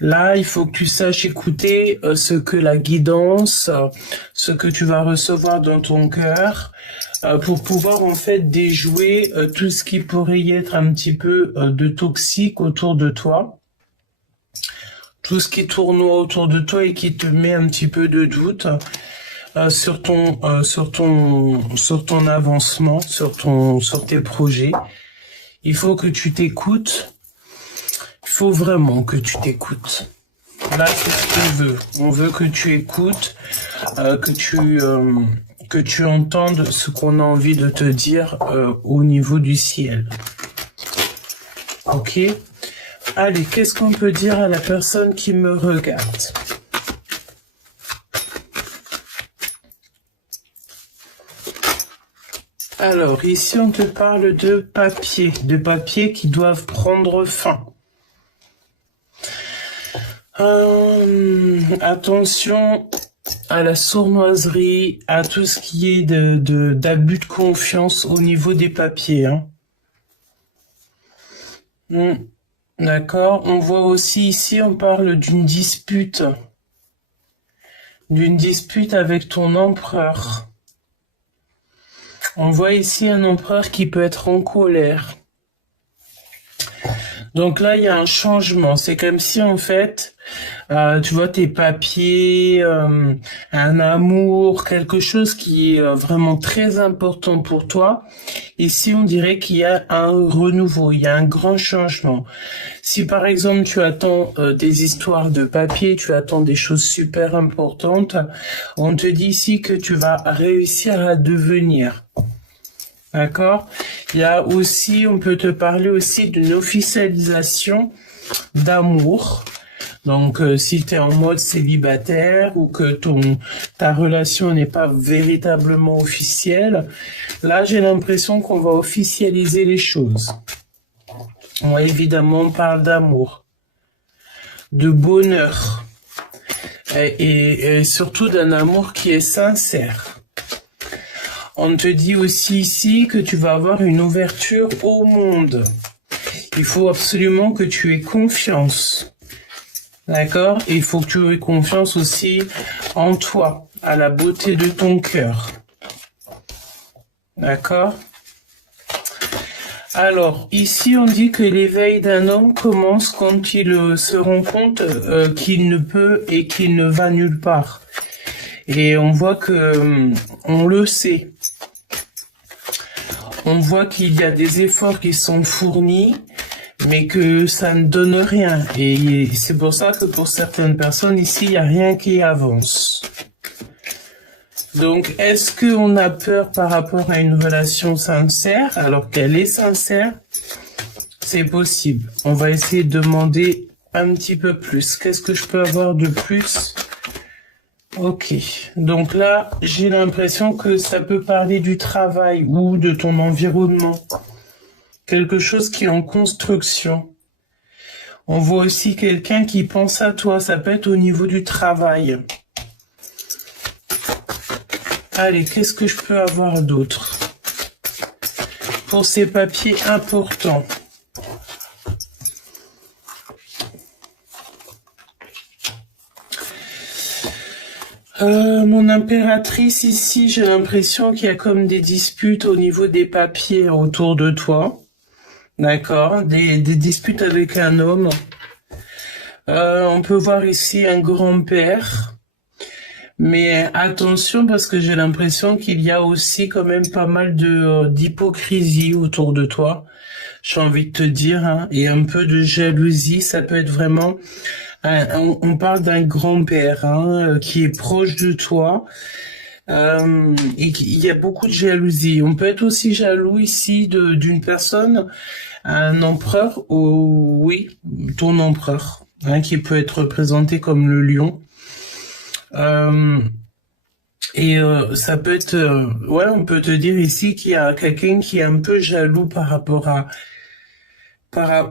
Là, il faut que tu saches écouter ce que la guidance, ce que tu vas recevoir dans ton cœur, pour pouvoir en fait déjouer tout ce qui pourrait y être un petit peu de toxique autour de toi. Tout ce qui tournoie autour de toi et qui te met un petit peu de doute sur ton avancement, sur tes projets. Il faut que tu t'écoutes. Il faut vraiment que tu t'écoutes. Là, c'est ce qu'on veut. On veut que tu écoutes, que tu entendes ce qu'on a envie de te dire au niveau du ciel. Ok? Allez, qu'est-ce qu'on peut dire à la personne qui me regarde? Alors, ici, on te parle de papiers qui doivent prendre fin. Attention à la sournoiserie, à tout ce qui est d'abus de confiance au niveau des papiers. Hein. D'accord. On voit aussi ici, on parle d'une dispute avec ton empereur. On voit ici un empereur qui peut être en colère. Donc là, il y a un changement. C'est comme si, en fait, tu vois, tes papiers, un amour, quelque chose qui est vraiment très important pour toi. Ici, on dirait qu'il y a un renouveau, il y a un grand changement. Si, par exemple, tu attends des histoires de papier, tu attends des choses super importantes, on te dit ici que tu vas réussir à devenir. D'accord? Il y a aussi, on peut te parler aussi d'une officialisation d'amour. Donc, si tu es en mode célibataire ou que ta relation n'est pas véritablement officielle, là, j'ai l'impression qu'on va officialiser les choses. Bon, évidemment, on parle d'amour, de bonheur et surtout d'un amour qui est sincère. On te dit aussi ici que tu vas avoir une ouverture au monde. Il faut absolument que tu aies confiance. D'accord? Il faut que tu aies confiance aussi en toi, à la beauté de ton cœur. D'accord? Alors, ici, on dit que l'éveil d'un homme commence quand il se rend compte qu'il ne peut et qu'il ne va nulle part. Et on voit que on le sait. On voit qu'il y a des efforts qui sont fournis, mais que ça ne donne rien. Et c'est pour ça que pour certaines personnes, ici, il n'y a rien qui avance. Donc, est-ce qu'on a peur par rapport à une relation sincère, alors qu'elle est sincère? C'est possible. On va essayer de demander un petit peu plus. Qu'est-ce que je peux avoir de plus? Ok, donc là, j'ai l'impression que ça peut parler du travail ou de ton environnement. Quelque chose qui est en construction. On voit aussi quelqu'un qui pense à toi, ça peut être au niveau du travail. Allez, qu'est-ce que je peux avoir d'autre pour ces papiers importants? Mon impératrice ici, j'ai l'impression qu'il y a comme des disputes au niveau des papiers autour de toi. D'accord, des disputes avec un homme. On peut voir ici un grand-père. Mais attention parce que j'ai l'impression qu'il y a aussi quand même pas mal d'hypocrisie autour de toi. J'ai envie de te dire, hein, et un peu de jalousie, ça peut être vraiment... on parle d'un grand-père hein, qui est proche de toi et il y a beaucoup de jalousie. On peut être aussi jaloux ici d'une personne, un empereur, ou oui, ton empereur, hein, qui peut être représenté comme le lion. Ça peut être, ouais, on peut te dire ici qu'il y a quelqu'un qui est un peu jaloux par rapport à,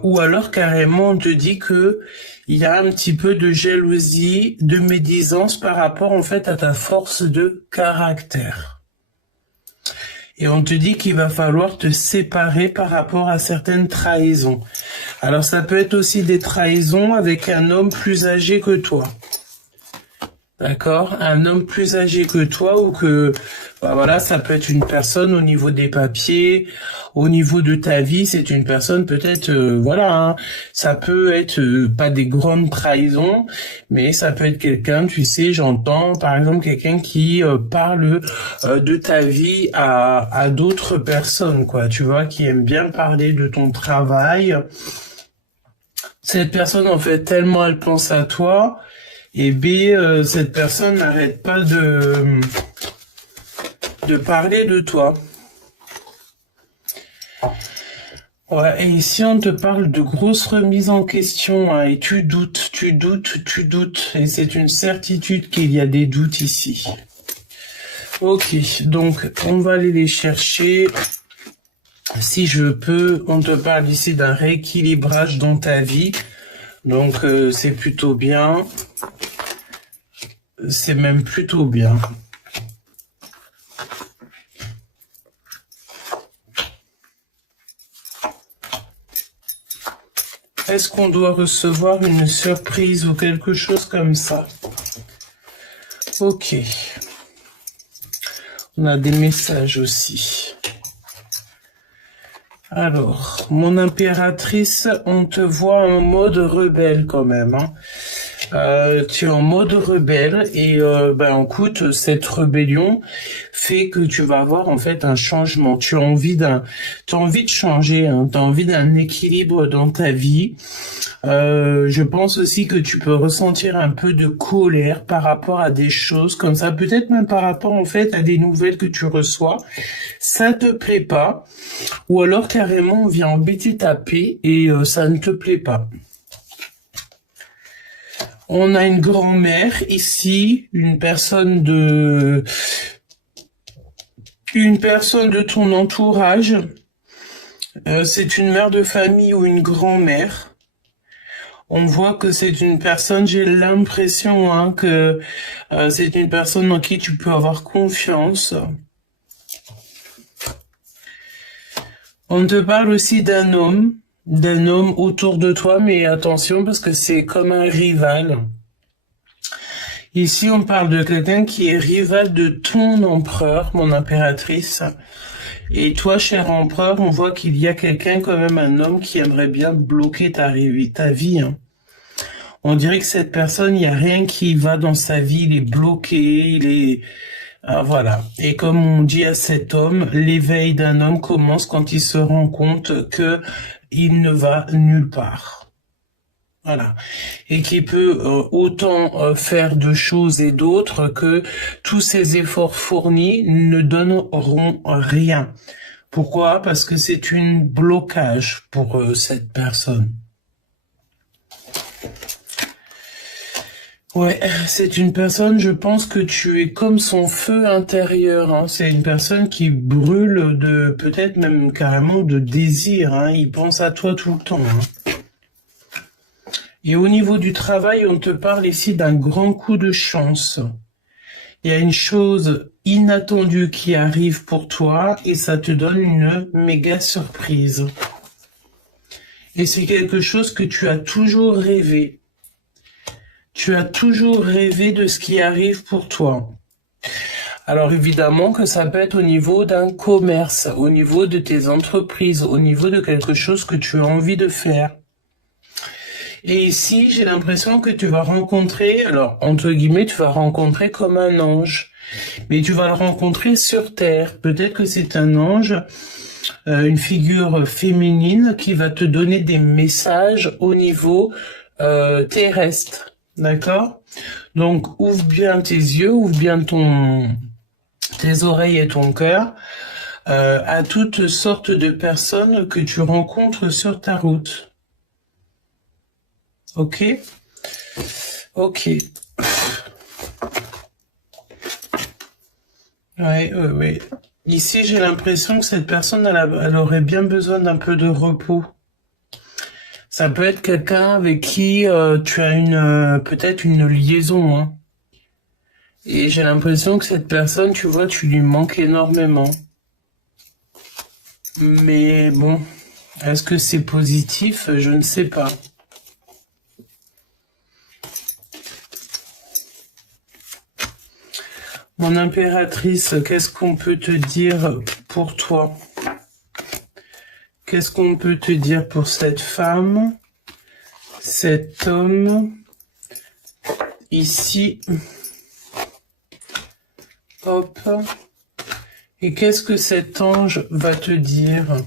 ou alors carrément on te dit que il y a un petit peu de jalousie, de médisance par rapport en fait à ta force de caractère. Et on te dit qu'il va falloir te séparer par rapport à certaines trahisons. Alors ça peut être aussi des trahisons avec un homme plus âgé que toi. D'accord? Un homme plus âgé que toi ou que, bah voilà, ça peut être une personne au niveau des papiers, au niveau de ta vie, c'est une personne peut-être, voilà, hein, ça peut être pas des grandes trahisons, mais ça peut être quelqu'un, tu sais, j'entends par exemple quelqu'un qui parle de ta vie à d'autres personnes, quoi, tu vois, qui aime bien parler de ton travail. Cette personne, en fait, tellement elle pense à toi, et B, cette personne n'arrête pas de parler de toi. Ouais, et ici on te parle de grosses remises en question, hein, et tu doutes, et c'est une certitude qu'il y a des doutes ici. Ok, donc on va aller les chercher. Si je peux, on te parle ici d'un rééquilibrage dans ta vie. Donc c'est plutôt bien. C'est même plutôt bien. Est-ce qu'on doit recevoir une surprise ou quelque chose comme ça? Ok. On a des messages aussi. Alors, mon impératrice, on te voit en mode rebelle quand même, hein. Tu es en mode rebelle et ben écoute, cette rébellion fait que tu vas avoir en fait un changement. Tu as envie de changer, hein, tu as envie d'un équilibre dans ta vie. Je pense aussi que tu peux ressentir un peu de colère par rapport à des choses comme ça, peut-être même par rapport en fait à des nouvelles que tu reçois. Ça te plaît pas, ou alors carrément on vient embêter ta paix et ça ne te plaît pas. On a une grand-mère ici, une personne de ton entourage. C'est une mère de famille ou une grand-mère. On voit que c'est une personne, j'ai l'impression hein, que c'est une personne en qui tu peux avoir confiance. On te parle aussi d'un homme autour de toi, mais attention parce que c'est comme un rival. Ici, on parle de quelqu'un qui est rival de ton empereur, mon impératrice. Et toi, cher empereur, on voit qu'il y a quelqu'un, quand même, un homme qui aimerait bien bloquer ta vie. Hein. On dirait que cette personne, il n'y a rien qui va dans sa vie, il est bloqué, il est... Ah, voilà. Et comme on dit à cet homme, l'éveil d'un homme commence quand il se rend compte que il ne va nulle part. Voilà. Et qui peut autant faire de choses et d'autres que tous ces efforts fournis ne donneront rien. Pourquoi? Parce que c'est un blocage pour cette personne. Ouais, c'est une personne, je pense que tu es comme son feu intérieur, hein. C'est une personne qui brûle de, peut-être même carrément de désir, hein. Il pense à toi tout le temps, hein. Et au niveau du travail, on te parle ici d'un grand coup de chance. Il y a une chose inattendue qui arrive pour toi et ça te donne une méga surprise. Et c'est quelque chose que tu as toujours rêvé. Tu as toujours rêvé de ce qui arrive pour toi. Alors évidemment que ça peut être au niveau d'un commerce, au niveau de tes entreprises, au niveau de quelque chose que tu as envie de faire. Et ici, j'ai l'impression que tu vas rencontrer, alors entre guillemets, tu vas rencontrer comme un ange. Mais tu vas le rencontrer sur Terre. Peut-être que c'est un ange, une figure féminine qui va te donner des messages au niveau terrestre. D'accord? Donc, ouvre bien tes yeux, ouvre bien tes oreilles et ton cœur à toutes sortes de personnes que tu rencontres sur ta route. Ok? Ok. Ouais. Ici, j'ai l'impression que cette personne, elle aurait bien besoin d'un peu de repos. Ça peut être quelqu'un avec qui tu as peut-être une liaison, hein. Et j'ai l'impression que cette personne, tu vois, tu lui manques énormément. Mais bon, est-ce que c'est positif? Je ne sais pas. Mon impératrice, qu'est-ce qu'on peut te dire pour toi? Qu'est-ce qu'on peut te dire pour cette femme, cet homme, ici? Hop. Et qu'est-ce que cet ange va te dire?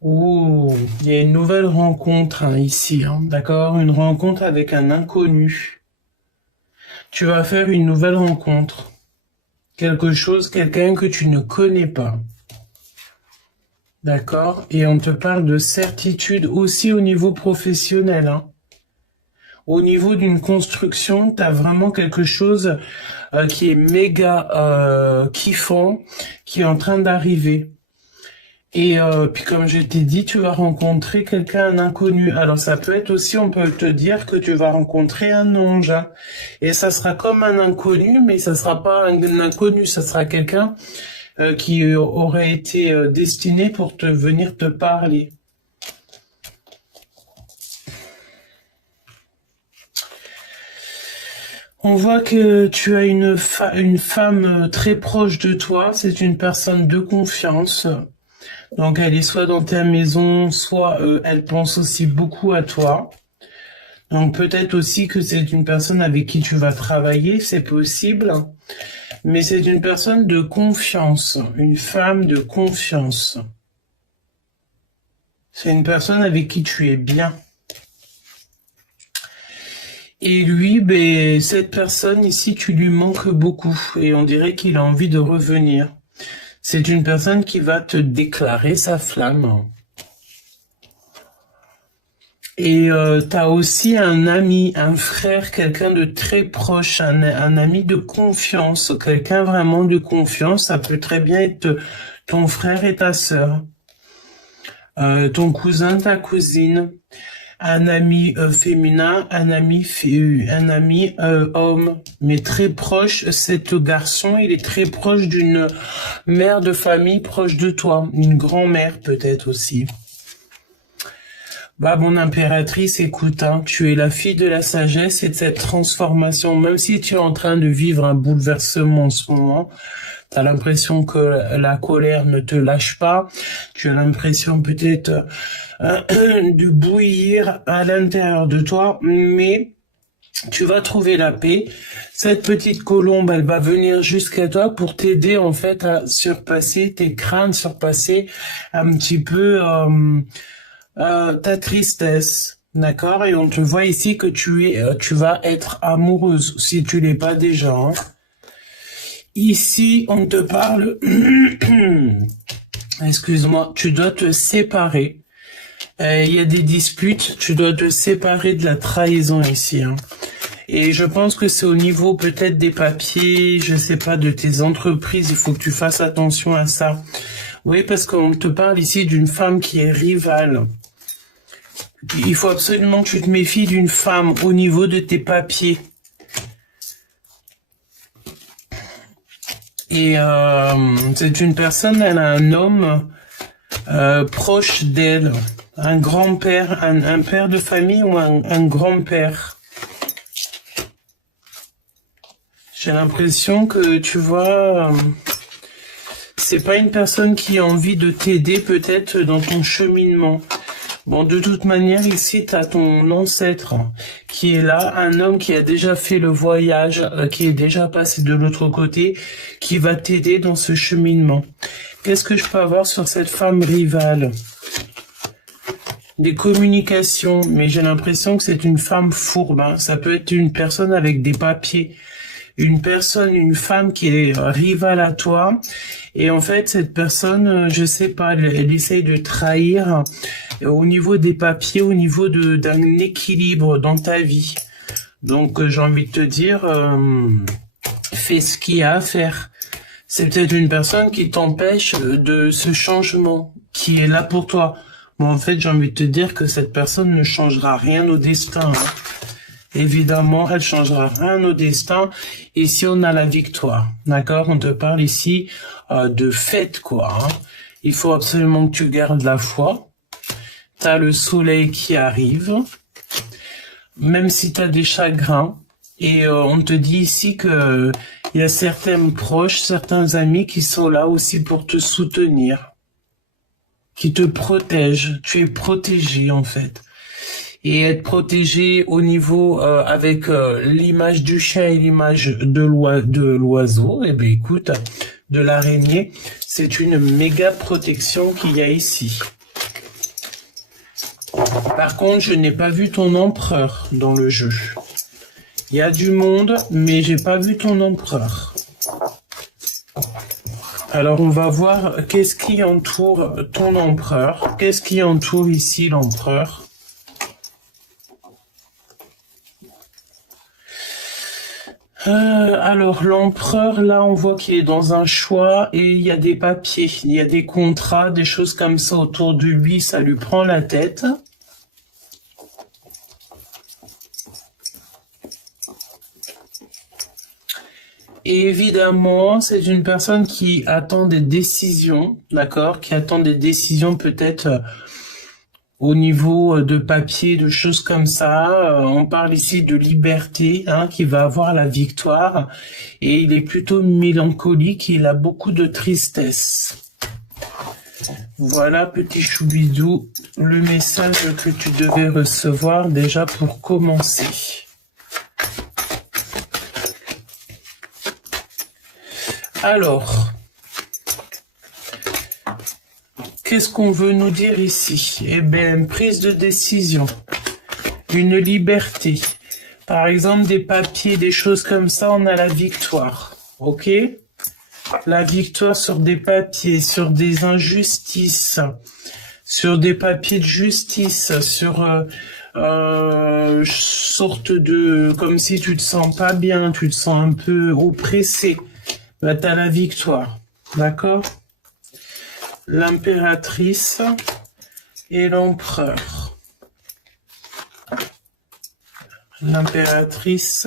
Oh, il y a une nouvelle rencontre ici, d'accord? Une rencontre avec un inconnu. Tu vas faire une nouvelle rencontre. Quelque chose, quelqu'un que tu ne connais pas. D'accord? Et on te parle de certitude aussi au niveau professionnel. Au niveau d'une construction, tu as vraiment quelque chose qui est méga kiffant, qui est en train d'arriver. Et puis comme je t'ai dit, tu vas rencontrer quelqu'un, un inconnu. Alors ça peut être aussi, on peut te dire que tu vas rencontrer un ange. Et ça sera comme un inconnu, mais ça sera pas un inconnu, ça sera quelqu'un qui aurait été destiné pour venir te parler. On voit que tu as une femme très proche de toi, c'est une personne de confiance. Donc elle est soit dans ta maison, soit elle pense aussi beaucoup à toi. Donc peut-être aussi que c'est une personne avec qui tu vas travailler, c'est possible. Mais c'est une personne de confiance, une femme de confiance. C'est une personne avec qui tu es bien. Et lui, ben, cette personne ici, tu lui manques beaucoup. Et on dirait qu'il a envie de revenir. C'est une personne qui va te déclarer sa flamme. Et t'as aussi un ami, un frère, quelqu'un de très proche, un ami de confiance, quelqu'un vraiment de confiance. Ça peut très bien être ton frère et ta sœur, ton cousin, ta cousine, un ami féminin, un ami homme, mais très proche. Cet garçon, il est très proche d'une mère de famille proche de toi, une grand-mère peut-être aussi. Bah, mon impératrice, écoute, tu es la fille de la sagesse et de cette transformation. Même si tu es en train de vivre un bouleversement en ce moment, tu as l'impression que la colère ne te lâche pas. Tu as l'impression peut-être de bouillir à l'intérieur de toi, mais tu vas trouver la paix. Cette petite colombe, elle va venir jusqu'à toi pour t'aider en fait à surpasser tes craintes, surpasser un petit peu ta tristesse, d'accord? Et on te voit ici que tu vas être amoureuse, si tu l'es pas déjà. Ici, on te parle, excuse-moi, tu dois te séparer. Il y a des disputes, tu dois te séparer de la trahison ici. Et je pense que c'est au niveau peut-être des papiers, je sais pas, de tes entreprises, il faut que tu fasses attention à ça. Oui, parce qu'on te parle ici d'une femme qui est rivale. Il faut absolument que tu te méfies d'une femme au niveau de tes papiers. Et c'est une personne, elle a un homme proche d'elle, un grand-père, un père de famille ou un grand-père. J'ai l'impression que, tu vois, c'est pas une personne qui a envie de t'aider peut-être dans ton cheminement. Bon, de toute manière, ici, tu as ton ancêtre qui est là, un homme qui a déjà fait le voyage, qui est déjà passé de l'autre côté, qui va t'aider dans ce cheminement. Qu'est-ce que je peux avoir sur cette femme rivale? Des communications, mais j'ai l'impression que c'est une femme fourbe. Ça peut être une personne avec des papiers. Une femme qui est rivale à toi. Et en fait, cette personne, je sais pas, elle essaye de trahir au niveau des papiers, au niveau d'un équilibre dans ta vie. Donc, j'ai envie de te dire, fais ce qu'il y a à faire. C'est peut-être une personne qui t'empêche de ce changement qui est là pour toi. Bon, en fait, j'ai envie de te dire que cette personne ne changera rien au destin. évidemment, elle changera rien au destin. Ici, on a la victoire, d'accord? On te parle ici de fête, quoi. Hein. Il faut absolument que tu gardes la foi. Tu as le soleil qui arrive, même si tu as des chagrins. Et on te dit ici que il y a certains proches, certains amis qui sont là aussi pour te soutenir, qui te protègent. Tu es protégé, en fait. Et être protégé au niveau avec l'image du chien et l'image de l'oiseau, eh bien écoute, de l'araignée, c'est une méga protection qu'il y a ici. Par contre, je n'ai pas vu ton empereur dans le jeu. Il y a du monde, mais j'ai pas vu ton empereur. Alors on va voir qu'est-ce qui entoure ton empereur. Qu'est-ce qui entoure ici l'empereur? Alors l'empereur, là on voit qu'il est dans un choix et il y a des papiers, il y a des contrats, des choses comme ça autour de lui, ça lui prend la tête. Et évidemment, c'est une personne qui attend des décisions, d'accord, qui attend des décisions peut-être au niveau de papier, de choses comme ça. On parle ici de liberté, hein, qui va avoir la victoire. Et il est plutôt mélancolique, il a beaucoup de tristesse. Voilà, petit choubidou, le message que tu devais recevoir déjà pour commencer. Alors, qu'est-ce qu'on veut nous dire ici? Eh bien, prise de décision, une liberté. Par exemple, des papiers, des choses comme ça, on a la victoire, ok? La victoire sur des papiers, sur des injustices, sur des papiers de justice, sur sorte de... comme si tu te sens pas bien, tu te sens un peu oppressé. Là, tu as la victoire, d'accord? L'impératrice et l'empereur. L'impératrice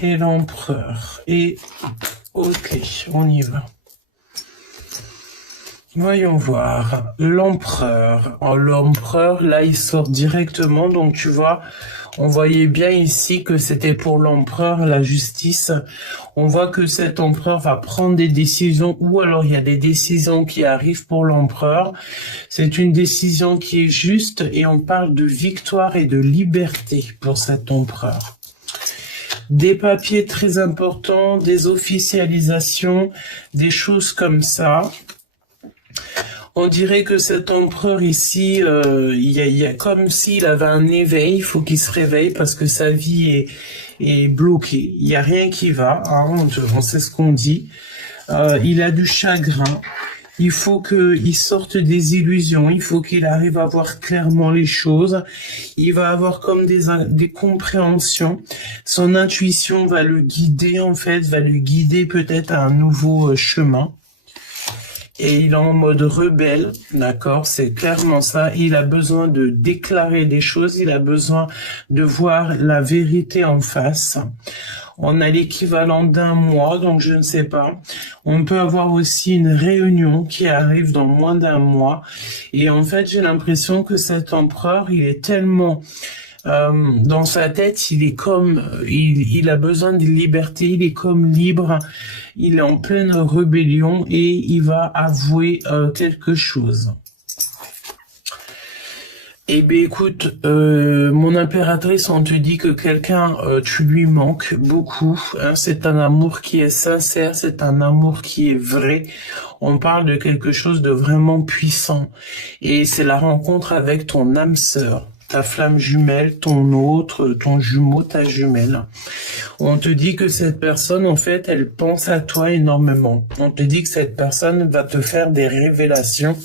et l'empereur. Et, ok, on y va. Voyons voir. L'empereur. Oh, l'empereur, là, il sort directement. Donc, tu vois, on voyait bien ici que c'était pour l'empereur, la justice. On voit que cet empereur va prendre des décisions, ou alors il y a des décisions qui arrivent pour l'empereur. C'est une décision qui est juste et on parle de victoire et de liberté pour cet empereur. Des papiers très importants, des officialisations, des choses comme ça. On dirait que cet empereur ici, il y a comme s'il avait un éveil, il faut qu'il se réveille parce que sa vie est bloquée. Il n'y a rien qui va, hein, on sait ce qu'on dit. Il a du chagrin. Il faut qu'il sorte des illusions, il faut qu'il arrive à voir clairement les choses. Il va avoir comme des compréhensions. Son intuition va le guider, en fait, va lui guider peut-être à un nouveau chemin. Et il est en mode rebelle, d'accord, c'est clairement ça. Il a besoin de déclarer des choses, il a besoin de voir la vérité en face. On a l'équivalent d'un mois, donc je ne sais pas. On peut avoir aussi une réunion qui arrive dans moins d'un mois. Et en fait, j'ai l'impression que cet empereur, il est tellement... dans sa tête, il est comme, il a besoin de liberté, il est comme libre, il est en pleine rébellion et il va avouer quelque chose. Eh bien écoute, mon impératrice, on te dit que quelqu'un, tu lui manques beaucoup, hein, c'est un amour qui est sincère, c'est un amour qui est vrai, on parle de quelque chose de vraiment puissant et c'est la rencontre avec ton âme sœur. Ta flamme jumelle, ton autre, ton jumeau, ta jumelle. On te dit que cette personne, en fait, elle pense à toi énormément. On te dit que cette personne va te faire des révélations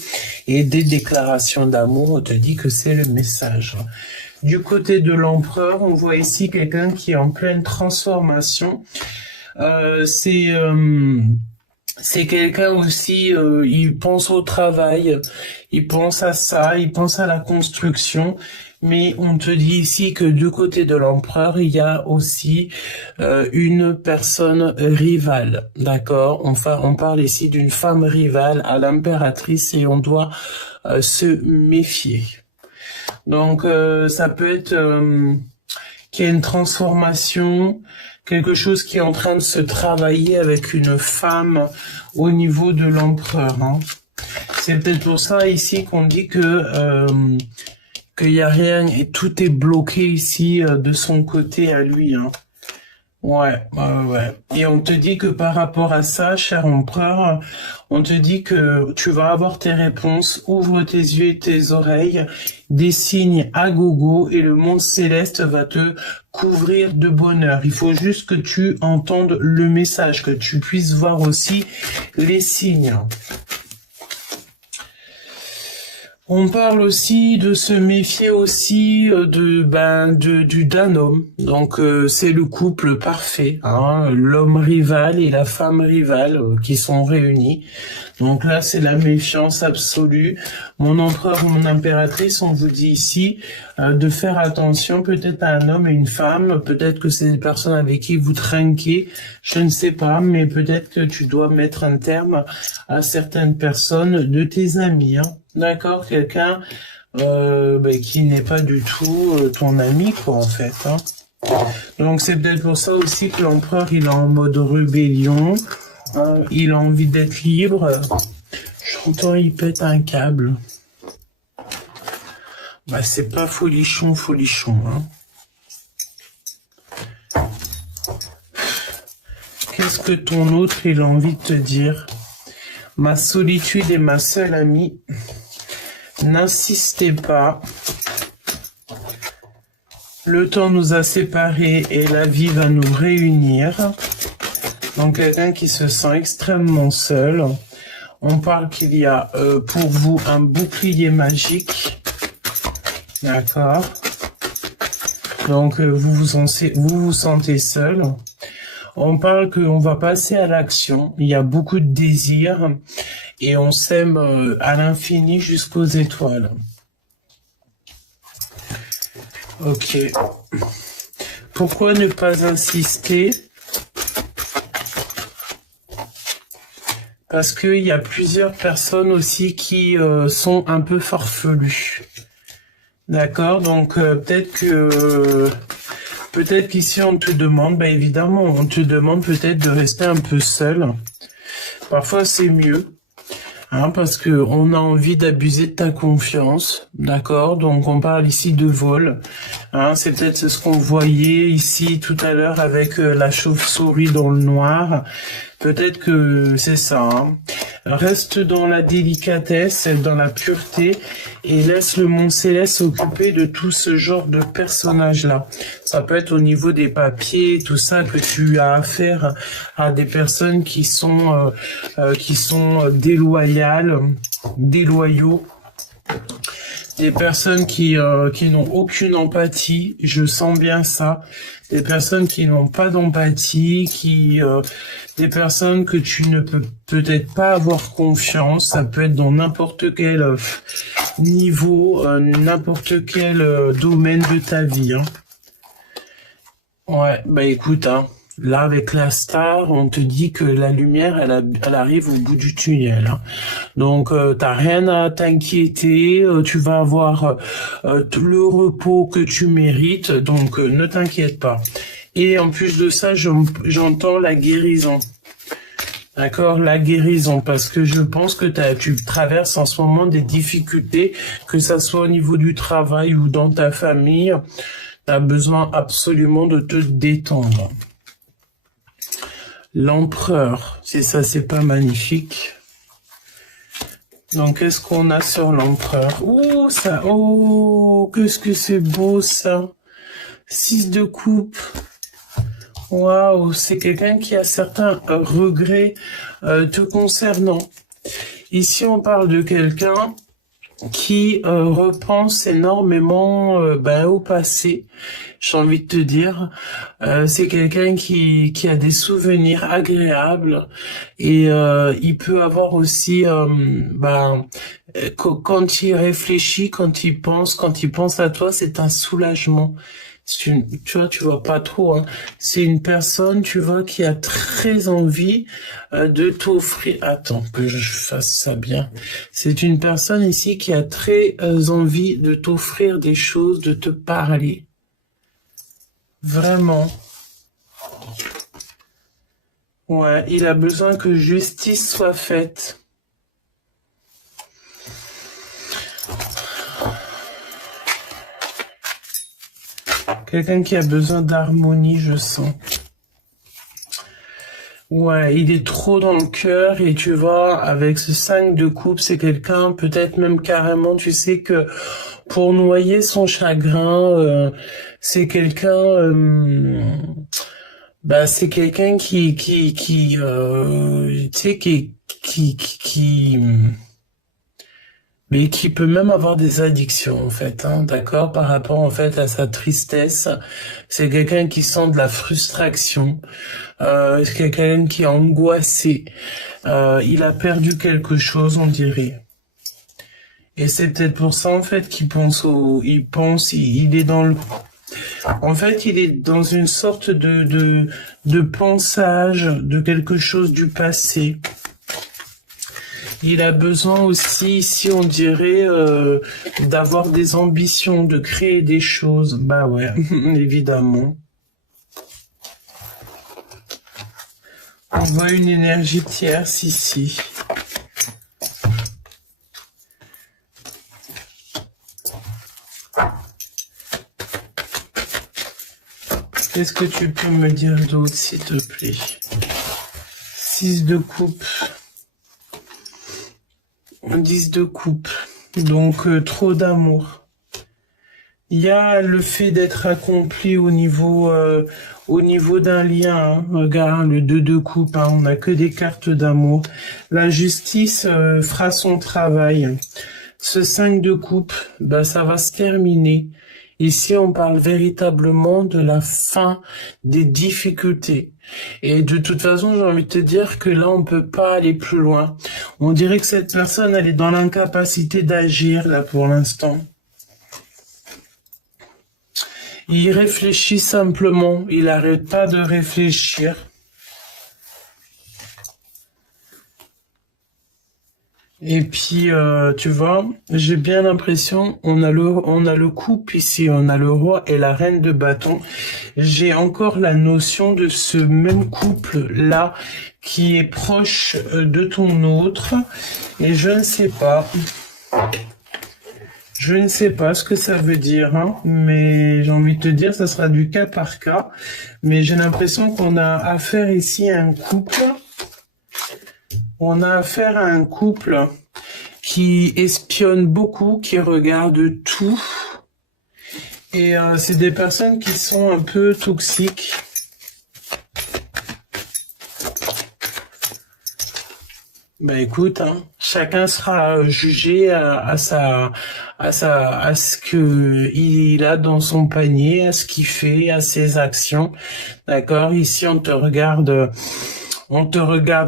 et des déclarations d'amour. On te dit que c'est le message. Du côté de l'empereur, on voit ici quelqu'un qui est en pleine transformation. C'est quelqu'un aussi, il pense au travail, il pense à ça, il pense à la construction. Mais on te dit ici que du côté de l'empereur, il y a aussi une personne rivale, d'accord? Enfin, on parle ici d'une femme rivale à l'impératrice et on doit se méfier. Donc, ça peut être qu'il y a une transformation, quelque chose qui est en train de se travailler avec une femme au niveau de l'empereur. Hein. C'est peut-être pour ça ici qu'on dit que qu'il y a rien et tout est bloqué ici de son côté à lui. Hein. Ouais. Et on te dit que par rapport à ça, cher empereur, on te dit que tu vas avoir tes réponses, ouvre tes yeux et tes oreilles, des signes à gogo et le monde céleste va te couvrir de bonheur. Il faut juste que tu entendes le message, que tu puisses voir aussi les signes. On parle aussi de se méfier aussi d'un homme. Donc c'est le couple parfait, hein, l'homme rival et la femme rivale qui sont réunis. Donc là c'est la méfiance absolue. Mon empereur ou mon impératrice, on vous dit ici de faire attention peut-être à un homme et une femme. Peut-être que c'est des personnes avec qui vous trinquez, je ne sais pas, mais peut-être que tu dois mettre un terme à certaines personnes de tes amis. Hein. D'accord, quelqu'un qui n'est pas du tout ton ami, quoi, en fait. Hein. Donc c'est peut-être pour ça aussi que l'empereur, il est en mode rébellion, il a envie d'être libre. J'entends, il pète un câble. Bah c'est pas folichon, hein. Qu'est-ce que ton autre, il a envie de te dire? Ma solitude est ma seule amie. N'insistez pas. Le temps nous a séparés et la vie va nous réunir. Donc quelqu'un qui se sent extrêmement seul. On parle qu'il y a pour vous un bouclier magique. D'accord. Donc vous vous sentez seul. On parle qu'on va passer à l'action. Il y a beaucoup de désirs. Et on s'aime à l'infini jusqu'aux étoiles. Ok. Pourquoi ne pas insister? Parce qu'il y a plusieurs personnes aussi qui sont un peu farfelues. D'accord? Donc peut-être qu'ici on te demande, évidemment, on te demande peut-être de rester un peu seul. Parfois c'est mieux. Hein, parce que on a envie d'abuser de ta confiance, d'accord? Donc on parle ici de vol. Hein, c'est peut-être ce qu'on voyait ici tout à l'heure avec la chauve-souris dans le noir. Peut-être que c'est ça. Hein. Reste dans la délicatesse, dans la pureté et laisse le monde céleste s'occuper de tout ce genre de personnages-là. Ça peut être au niveau des papiers, tout ça, que tu as affaire à des personnes qui sont déloyaux, des personnes qui n'ont aucune empathie. Je sens bien ça. Des personnes qui n'ont pas d'empathie, des personnes que tu ne peux peut-être pas avoir confiance. Ça peut être dans n'importe quel niveau, n'importe quel domaine de ta vie. Hein. Ouais, écoute, hein, là avec la star, on te dit que la lumière, elle arrive au bout du tunnel. Hein. Donc, t'as rien à t'inquiéter, tu vas avoir le repos que tu mérites, donc ne t'inquiète pas. Et en plus de ça, j'entends la guérison. D'accord, la guérison, parce que je pense que tu traverses en ce moment des difficultés, que ça soit au niveau du travail ou dans ta famille. Tu as besoin absolument de te détendre. L'empereur, c'est ça, c'est pas magnifique. Donc, qu'est-ce qu'on a sur l'empereur? Oh, ça, oh, qu'est-ce que c'est beau, ça. 6 de coupe. Waouh, c'est quelqu'un qui a certains regrets te concernant. Ici, on parle de quelqu'un qui repense énormément au passé. J'ai envie de te dire, c'est quelqu'un qui a des souvenirs agréables et il peut avoir aussi Quand il réfléchit, quand il pense à toi, c'est un soulagement. Tu vois pas trop, hein. C'est une personne, tu vois, qui a très envie de t'offrir. Attends, que je fasse ça bien. C'est une personne ici qui a très envie de t'offrir des choses, de te parler. Vraiment. Ouais, il a besoin que justice soit faite. Quelqu'un qui a besoin d'harmonie, je sens. Ouais, il est trop dans le cœur et tu vois, avec ce 5 de coupe, c'est quelqu'un, peut-être même carrément, tu sais que pour noyer son chagrin, c'est quelqu'un, c'est quelqu'un tu sais, mais qui peut même avoir des addictions, en fait, hein, d'accord, par rapport, en fait, à sa tristesse. C'est quelqu'un qui sent de la frustration. C'est quelqu'un qui est angoissé. Il a perdu quelque chose, on dirait. Et c'est peut-être pour ça, en fait, il est dans le, en fait, il est dans une sorte de pensage de quelque chose du passé. Il a besoin aussi, ici, on dirait, d'avoir des ambitions, de créer des choses. Bah ouais, évidemment. On voit une énergie tierce ici. Qu'est-ce que tu peux me dire d'autre, s'il te plaît? 6 de coupe. 10 de coupe, donc trop d'amour. Il y a le fait d'être accompli au niveau d'un lien. Hein. Regarde, le 2 de coupe, hein, on n'a que des cartes d'amour. La justice fera son travail. Ce 5 de coupe, ça va se terminer. Ici, on parle véritablement de la fin des difficultés. Et de toute façon, j'ai envie de te dire que là, on peut pas aller plus loin. On dirait que cette personne, elle est dans l'incapacité d'agir, là, pour l'instant. Il réfléchit simplement. Il n'arrête pas de réfléchir. Et puis, tu vois, j'ai bien l'impression, on a le couple ici, on a le roi et la reine de bâton. J'ai encore la notion de ce même couple-là qui est proche de ton autre. Et je ne sais pas. Je ne sais pas ce que ça veut dire, hein, mais j'ai envie de te dire, ça sera du cas par cas. Mais j'ai l'impression qu'on a affaire ici à un couple. On a affaire à un couple qui espionne beaucoup, qui regarde tout. Et c'est des personnes qui sont un peu toxiques. Bah écoute, hein, chacun sera jugé à ce que il a dans son panier, à ce qu'il fait, à ses actions. D'accord? Ici, on te regarde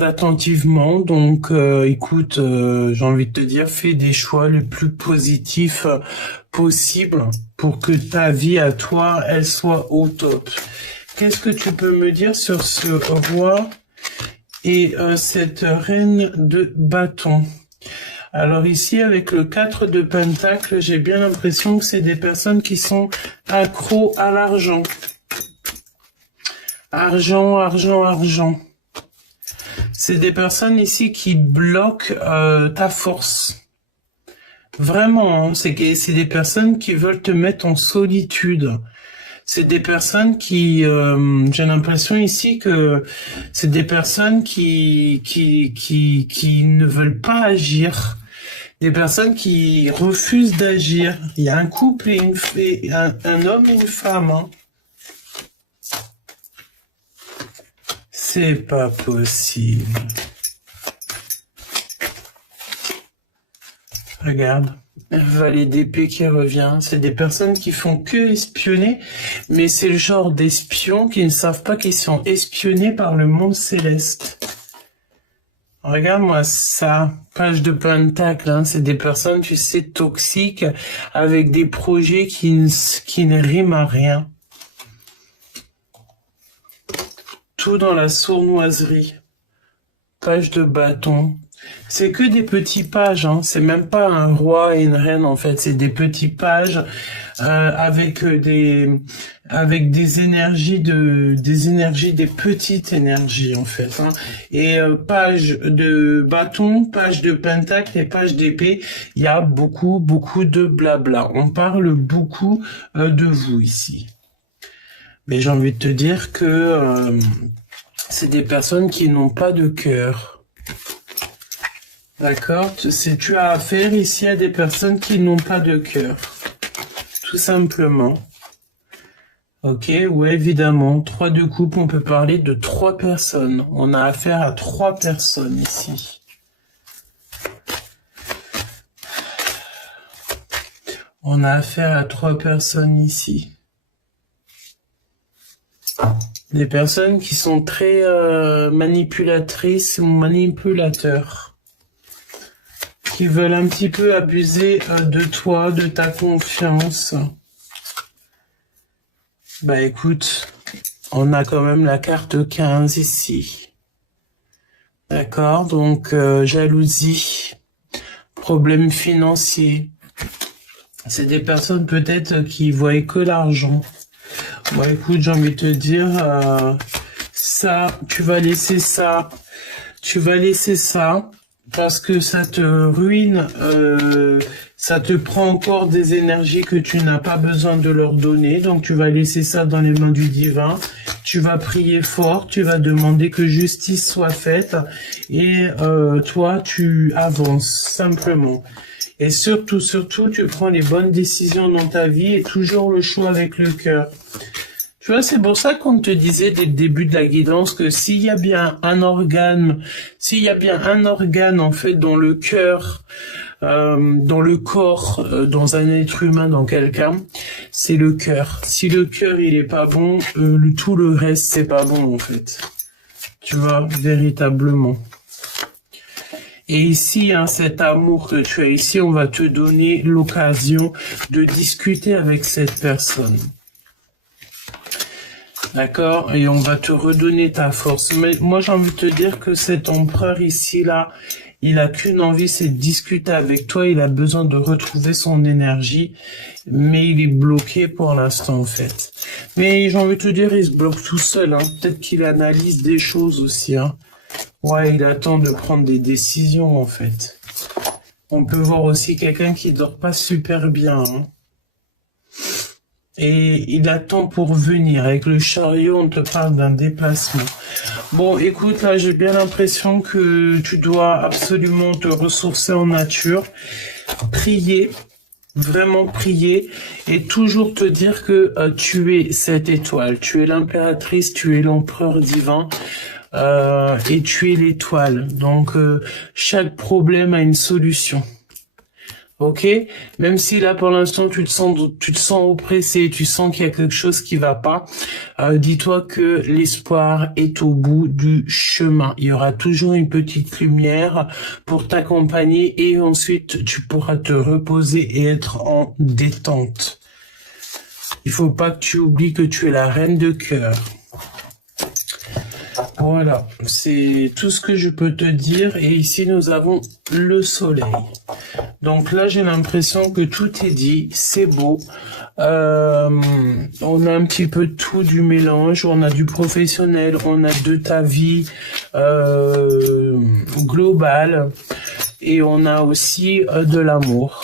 attentivement, donc écoute, j'ai envie de te dire, fais des choix le plus positifs possible pour que ta vie à toi, elle soit au top. Qu'est-ce que tu peux me dire sur ce roi et cette reine de bâton? Alors ici, avec le 4 de pentacle, j'ai bien l'impression que c'est des personnes qui sont accros à l'argent. Argent, argent, argent. C'est des personnes ici qui bloquent ta force. Vraiment, hein, c'est des personnes qui veulent te mettre en solitude. C'est des personnes qui, j'ai l'impression ici que c'est des personnes qui ne veulent pas agir. Des personnes qui refusent d'agir. Il y a un couple et un homme et une femme. Hein. C'est pas possible. Regarde, valet d'épée qui revient. C'est des personnes qui font que espionner, mais c'est le genre d'espions qui ne savent pas qu'ils sont espionnés par le monde céleste. Regarde-moi ça, page de pentacle, hein, c'est des personnes, tu sais, toxiques, avec des projets qui ne riment à rien. Tout dans la sournoiserie. Page de bâton. C'est que des petits pages, hein. C'est même pas un roi et une reine en fait, c'est des petits pages avec des énergies des petites énergies en fait. Hein. Et page de bâton, page de pentacle et page d'épée, il y a beaucoup de blabla. On parle beaucoup de vous ici. Mais j'ai envie de te dire que c'est des personnes qui n'ont pas de cœur. D'accord? Tu as affaire ici à des personnes qui n'ont pas de cœur. Tout simplement. Ok, ouais, évidemment. 3 de coupe, on peut parler de 3 personnes. On a affaire à 3 personnes ici. On a affaire à 3 personnes ici. Des personnes qui sont très manipulatrices ou manipulateurs. Qui veulent un petit peu abuser de toi, de ta confiance. Bah écoute, on a quand même la carte 15 ici. D'accord, donc jalousie, problème financier. C'est des personnes peut-être qui voient que l'argent. Bon écoute, j'ai envie de te dire, ça, tu vas laisser ça. Parce que ça te ruine, ça te prend encore des énergies que tu n'as pas besoin de leur donner. Donc tu vas laisser ça dans les mains du divin. Tu vas prier fort, tu vas demander que justice soit faite. Et toi, tu avances simplement. Et surtout, tu prends les bonnes décisions dans ta vie et toujours le choix avec le cœur. Tu vois, c'est pour ça qu'on te disait dès le début de la guidance que s'il y a bien un organe en fait dans le cœur, dans le corps, dans un être humain, dans quelqu'un, c'est le cœur. Si le cœur il est pas bon, tout le reste c'est pas bon en fait. Tu vois, véritablement. Et ici, hein, cet amour que tu as ici, on va te donner l'occasion de discuter avec cette personne. D'accord? Et on va te redonner ta force. Mais moi, j'ai envie de te dire que cet empereur ici, là, il a qu'une envie, c'est de discuter avec toi. Il a besoin de retrouver son énergie. Mais il est bloqué pour l'instant, en fait. Mais j'ai envie de te dire, il se bloque tout seul. Hein. Peut-être qu'il analyse des choses aussi. Hein. Ouais, il attend de prendre des décisions, en fait. On peut voir aussi quelqu'un qui dort pas super bien. Hein. Et il attend pour venir. Avec le chariot, on te parle d'un déplacement. Bon, écoute, là, j'ai bien l'impression que tu dois absolument te ressourcer en nature. Prier, vraiment prier. Et toujours te dire que tu es cette étoile. Tu es l'impératrice, tu es l'empereur divin. Et tu es l'étoile. Donc, chaque problème a une solution. Ok, même si là pour l'instant tu te sens oppressé, tu sens qu'il y a quelque chose qui va pas, dis-toi que l'espoir est au bout du chemin. Il y aura toujours une petite lumière pour t'accompagner et ensuite tu pourras te reposer et être en détente. Il faut pas que tu oublies que tu es la reine de cœur. Voilà, c'est tout ce que je peux te dire. Et ici, nous avons le soleil. Donc là, j'ai l'impression que tout est dit. C'est beau. On a un petit peu tout du mélange. On a du professionnel. On a de ta vie globale. Et on a aussi de l'amour.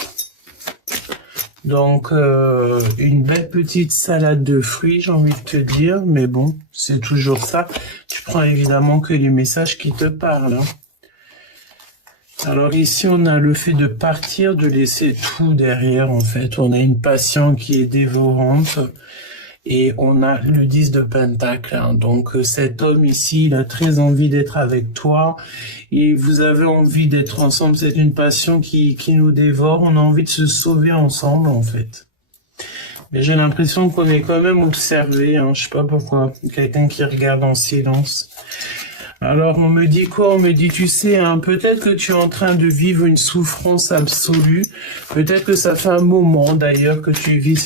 Donc, une belle petite salade de fruits, j'ai envie de te dire. Mais bon, c'est toujours ça. Tu prends évidemment que les messages qui te parlent. Hein. Alors ici, on a le fait de partir, de laisser tout derrière, en fait. On a une passion qui est dévorante. Et on a le 10 de Pentacle. Hein. Donc cet homme ici, il a très envie d'être avec toi. Et vous avez envie d'être ensemble. C'est une passion qui nous dévore. On a envie de se sauver ensemble, en fait. Mais j'ai l'impression qu'on est quand même observé. Hein. Je sais pas pourquoi. Quelqu'un qui regarde en silence. Alors, on me dit quoi? On me dit, tu sais, hein, peut-être que tu es en train de vivre une souffrance absolue. Peut-être que ça fait un moment, d'ailleurs, que tu vis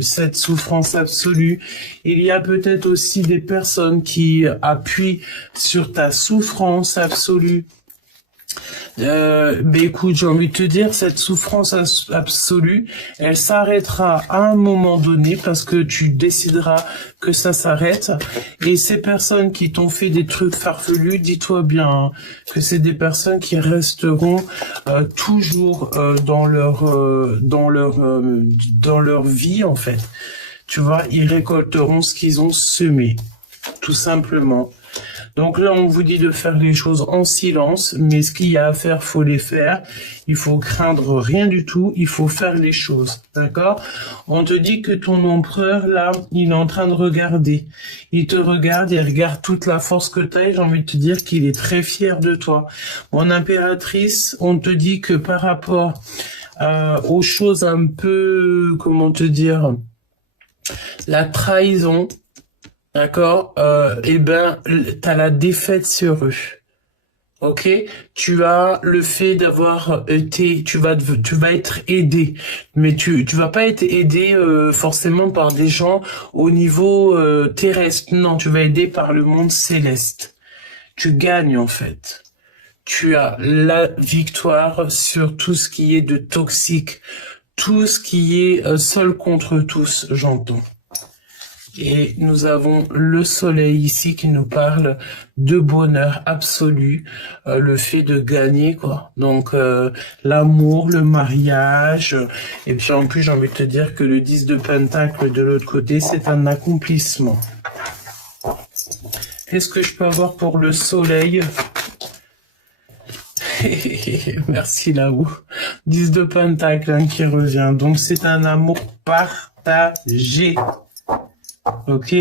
cette souffrance absolue. Il y a peut-être aussi des personnes qui appuient sur ta souffrance absolue. Ben écoute, j'ai envie de te dire, cette souffrance absolue, elle s'arrêtera à un moment donné parce que tu décideras que ça s'arrête. Et ces personnes qui t'ont fait des trucs farfelus, dis-toi bien que c'est des personnes qui resteront toujours dans leur vie en fait. Tu vois, ils récolteront ce qu'ils ont semé, tout simplement. Donc là, on vous dit de faire les choses en silence, mais ce qu'il y a à faire, faut les faire. Il faut craindre rien du tout, il faut faire les choses, d'accord? On te dit que ton empereur, là, il est en train de regarder. Il te regarde, il regarde toute la force que tu as et j'ai envie de te dire qu'il est très fier de toi. Mon impératrice, on te dit que par rapport aux choses un peu, comment te dire, la trahison, d'accord, eh ben, t'as la défaite sur eux. Ok, tu as le fait d'avoir été, tu vas être aidé, mais tu vas pas être aidé forcément par des gens au niveau terrestre. Non, tu vas aider par le monde céleste. Tu gagnes en fait. Tu as la victoire sur tout ce qui est de toxique, tout ce qui est seul contre tous, j'entends. Et nous avons le soleil ici qui nous parle de bonheur absolu, le fait de gagner, quoi. Donc, l'amour, le mariage, et puis en plus, j'ai envie de te dire que le 10 de Pentacle de l'autre côté, c'est un accomplissement. Qu'est-ce que je peux avoir pour le soleil? Merci là-haut. 10 de Pentacle hein, qui revient. Donc, c'est un amour partagé. Ok,